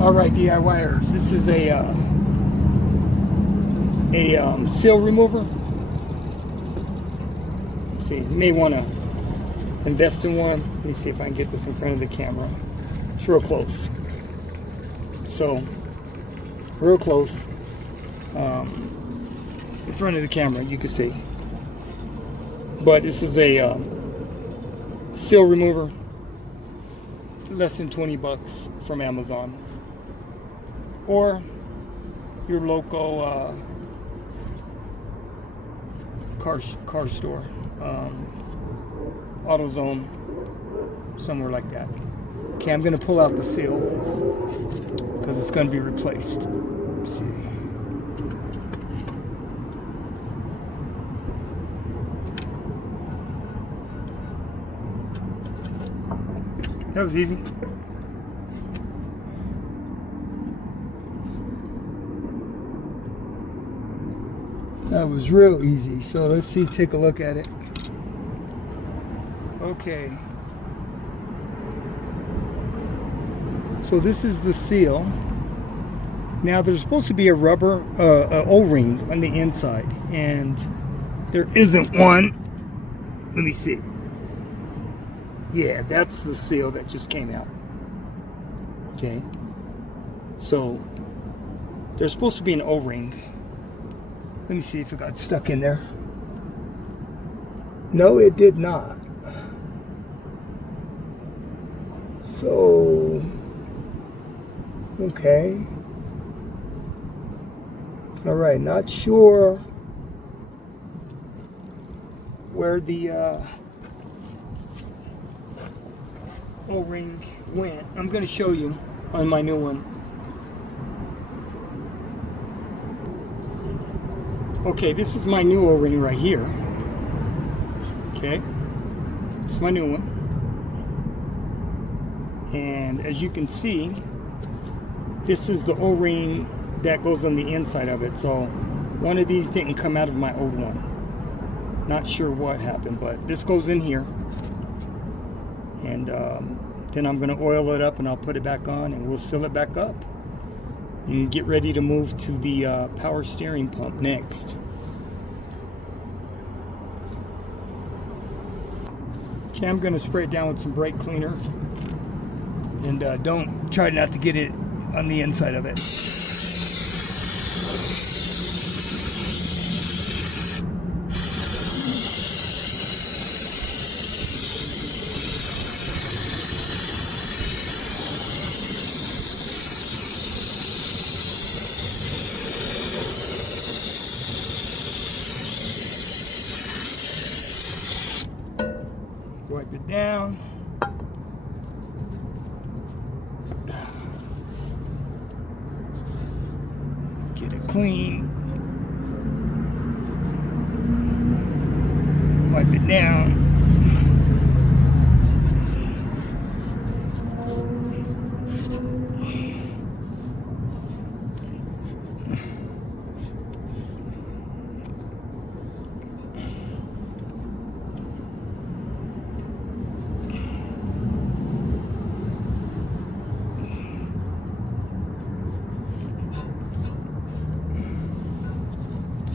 All right, DIYers, this is a seal remover. Let's see, you may want to invest in one. Let me see if I can get this in front of the camera. It's real close. So, real close. In front of the camera, you can see. But this is a seal remover. Less than 20 bucks from Amazon. Or your local car store, AutoZone, somewhere like that. Okay, I'm going to pull out the seal because it's going to be replaced. Let's see. That was easy. That was real easy. So let's see, take a look at it. Okay. So this is the seal. Now there's supposed to be a rubber O-ring on the inside, and there isn't one. Let me see. Yeah, that's the seal that just came out. Okay. So there's supposed to be an O-ring. Let me see if it got stuck in there. No, it did not. So, okay. All right, not sure where the O-ring went. I'm going to show you on my new one. Okay, this is my new O-ring right here. Okay, it's my new one. And as you can see, this is the O-ring that goes on the inside of it. So one of these didn't come out of my old one. Not sure what happened, but this goes in here. And then I'm going to oil it up and I'll put it back on and we'll seal it back up and get ready to move to the power steering pump next. Okay, I'm going to spray it down with some brake cleaner, and don't try not to get it on the inside of it. Wipe it down. Get it clean. Wipe it down.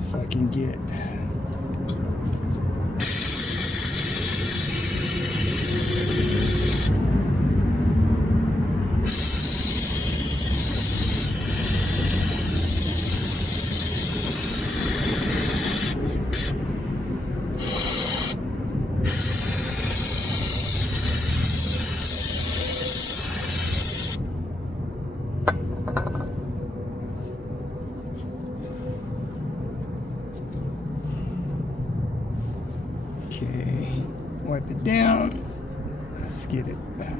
If I can get okay, wipe it down. Let's get it. Let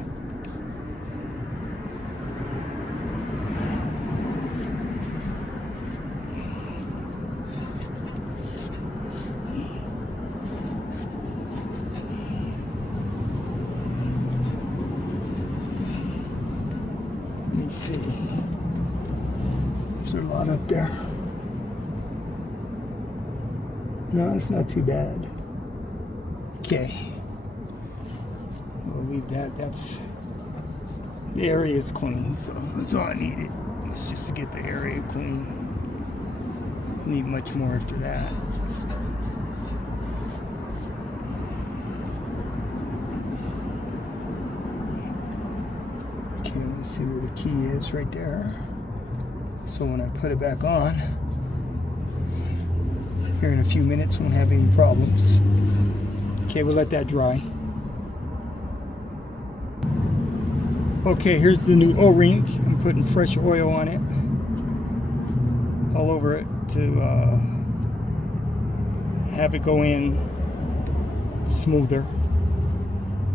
me see. Is there a lot up there? No, it's not too bad. Okay. We'll leave that. That's The area is clean, so that's all I needed. It's just to get the area clean. Need much more after that. Okay, let's see where the key is right there. So when I put it back on, here in a few minutes, won't have any problems. Okay, we'll let that dry. Okay, here's the new O-ring. I'm putting fresh oil on it, all over it, to have it go in smoother.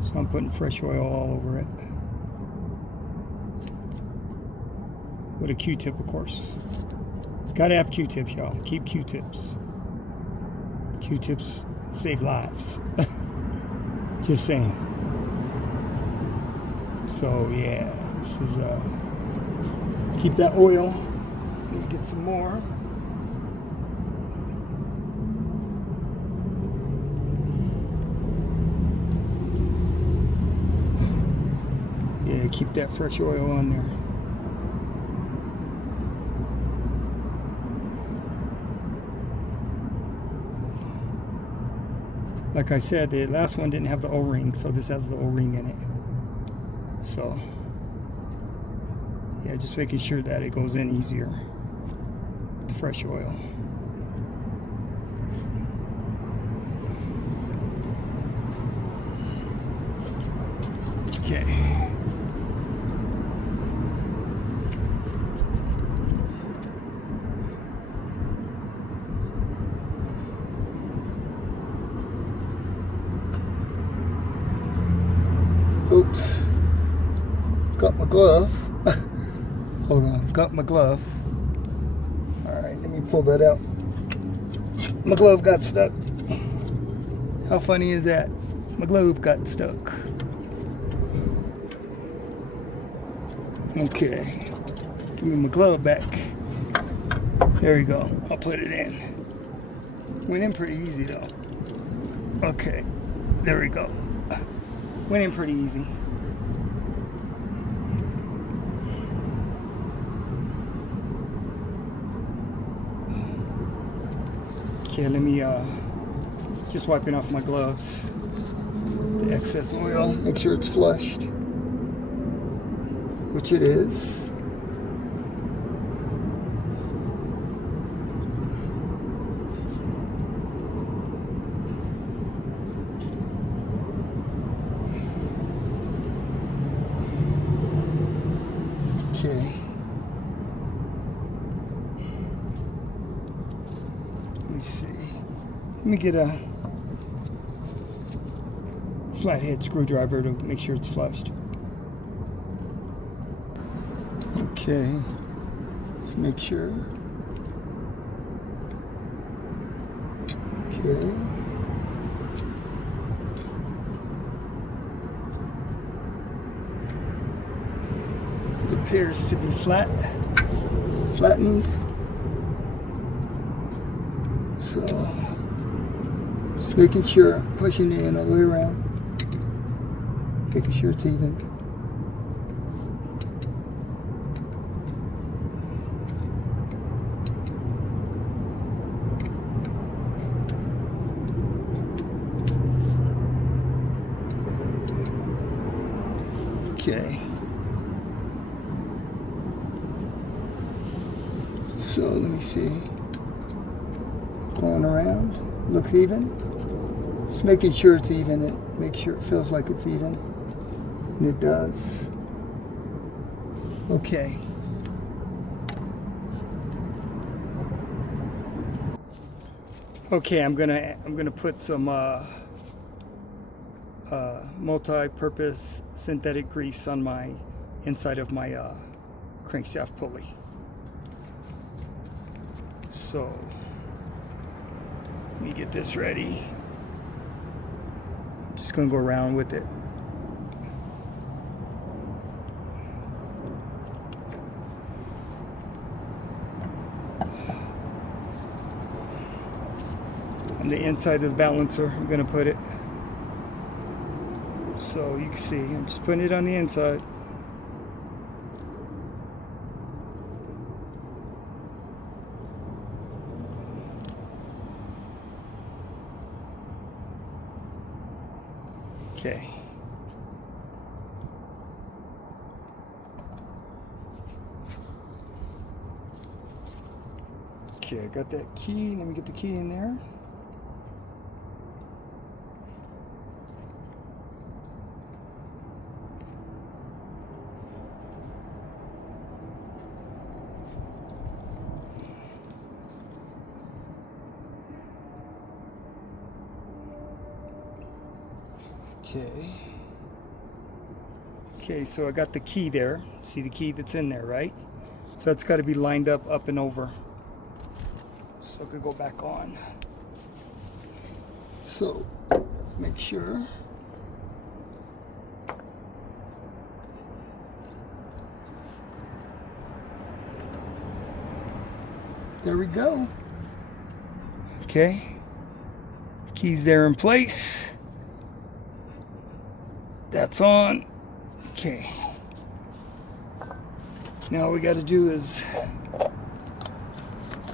So I'm putting fresh oil all over it. With a Q-tip, of course. Gotta have Q-tips, y'all. Keep Q-tips. Q-tips save lives. Just saying. So yeah, this is keep that oil. Let me get some more. Yeah, keep that fresh oil on there. Like I said, the last one didn't have the O-ring, so this has the O-ring in it. So, yeah, just making sure that it goes in easier with the fresh oil. Okay. Oops. Got my glove. Hold on, got my glove. Alright, let me pull that out. My glove got stuck. How funny is that? My glove got stuck. Okay. Give me my glove back. There we go. I'll put it in. Went in pretty easy though. Okay. There we go. Went in pretty easy. Okay, let me just wiping off my gloves. The excess oil, make sure it's flushed, which it is. Okay. Let me see. Let me get a flathead screwdriver to make sure it's flushed. Okay. Let's make sure. Okay. It appears to be flattened. So, just making sure, pushing it in all the way around, making sure it's even. Okay. So let me see. Going around, looks even. Just making sure it's even. Make sure it feels like it's even, and it does. Okay. Okay, I'm gonna put some multi-purpose synthetic grease on my inside of my crankshaft pulley. So let me get this ready. I'm just gonna go around with it. On the inside of the balancer, I'm gonna put it. So you can see, I'm just putting it on the inside. Okay. Okay, I got that key. Let me get the key in there. Okay. Okay, so I got the key there. See the key that's in there, right? So that's got to be lined up and over. So I could go back on. So make sure. There we go. Okay. Keys there in place. That's on. Okay. Now all we got to do is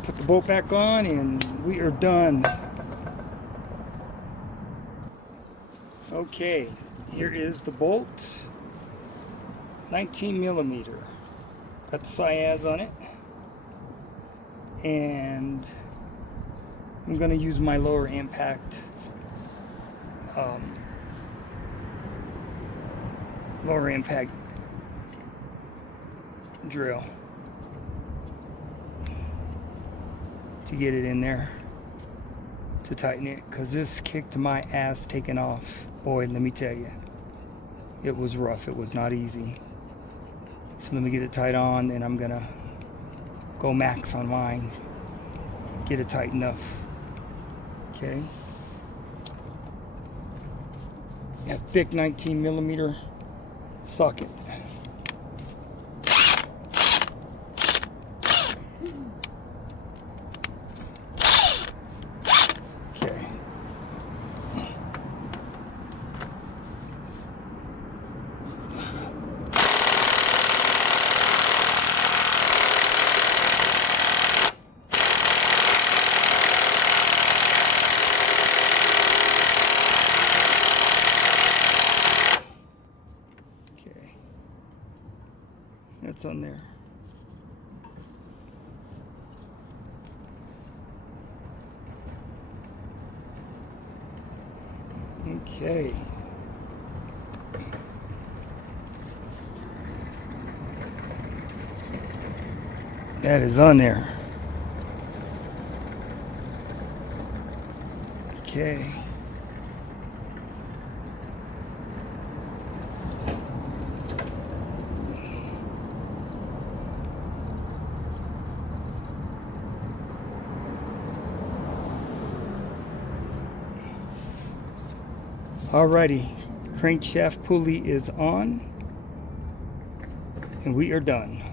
put the bolt back on and we are done. Okay, here is the bolt. 19 millimeter. Got the Siaz on it. And I'm going to use my lower impact drill to get it in there to tighten it, because this kicked my ass taking off. Boy, let me tell you, it was rough. It was not easy. So let me get it tight on, and I'm gonna go max on mine, get it tight enough. Okay, a thick 19 millimeter socket. Okay. Okay. That's on there. Okay. That is on there. Okay. Alrighty, crankshaft pulley is on, and we are done.